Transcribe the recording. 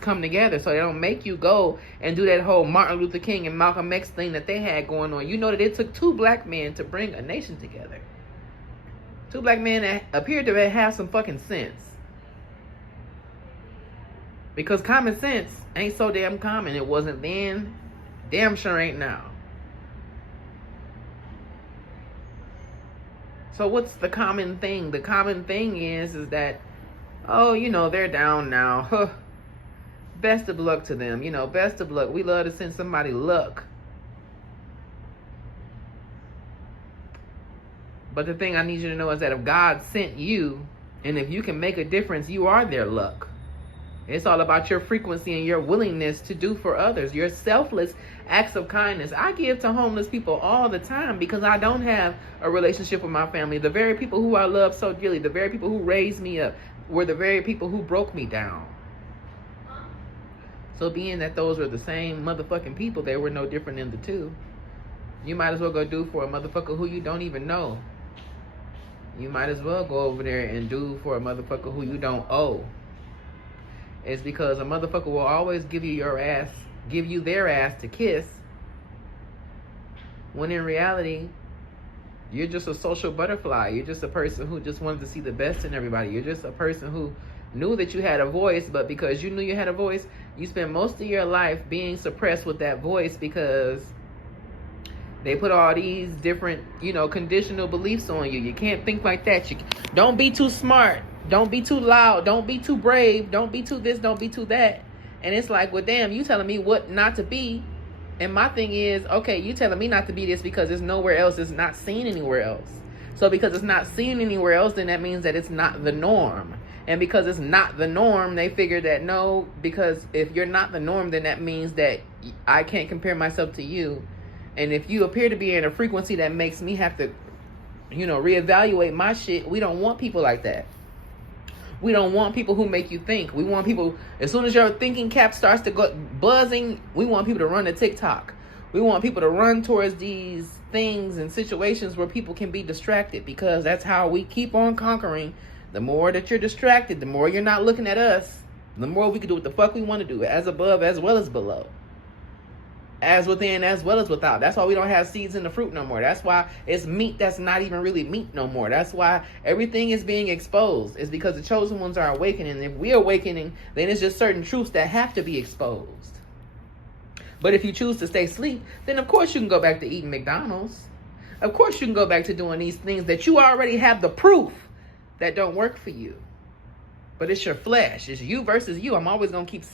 come together so they don't make you go and do that whole Martin Luther King and Malcolm X thing that they had going on. You know that it took 2 black men to bring a nation together. 2 black men that appeared to have some fucking sense. Because common sense ain't so damn common. It wasn't then, damn sure ain't now. So what's the common thing? The common thing is that, oh, you know, they're down now. Huh. Best of luck to them. You know, best of luck. We love to send somebody luck. But the thing I need you to know is that if God sent you, and if you can make a difference, you are their luck. It's all about your frequency and your willingness to do for others. Your selfless acts of kindness. I give to homeless people all the time because I don't have a relationship with my family. The very people who I love so dearly, the very people who raised me up, were the very people who broke me down. So being that those were the same motherfucking people, they were no different in the two. You might as well go do for a motherfucker who you don't even know. You might as well go over there and do for a motherfucker who you don't owe. It's because a motherfucker will always give you their ass to kiss, when in reality, you're just a social butterfly. You're just a person who just wanted to see the best in everybody. You're just a person who knew that you had a voice, but because you knew you had a voice, you spent most of your life being suppressed with that voice because they put all these different, you know, conditional beliefs on you. You can't think like that. You don't be too smart. Don't be too loud. Don't be too brave. Don't be too this. Don't be too that. And it's like, well, damn, you telling me what not to be. And my thing is, okay, you telling me not to be this because it's nowhere else. It's not seen anywhere else. So because it's not seen anywhere else, then that means that it's not the norm. And because it's not the norm, they figure that no, because if you're not the norm, then that means that I can't compare myself to you. And if you appear to be in a frequency that makes me have to, you know, reevaluate my shit, we don't want people like that. We don't want people who make you think. We want people, as soon as your thinking cap starts to go buzzing, we want people to run to TikTok. We want people to run towards these things and situations where people can be distracted, because that's how we keep on conquering. The more that you're distracted, the more you're not looking at us, the more we can do what the fuck we want to do, as above as well as below. As within as well as without. That's why we don't have seeds in the fruit no more. That's why it's meat that's not even really meat no more. That's why everything is being exposed. It's because the chosen ones are awakening. And if we're awakening, then it's just certain truths that have to be exposed. But if you choose to stay asleep, then of course you can go back to eating McDonald's. Of course you can go back to doing these things that you already have the proof that don't work for you. But it's your flesh. It's you versus you. I'm always going to keep saying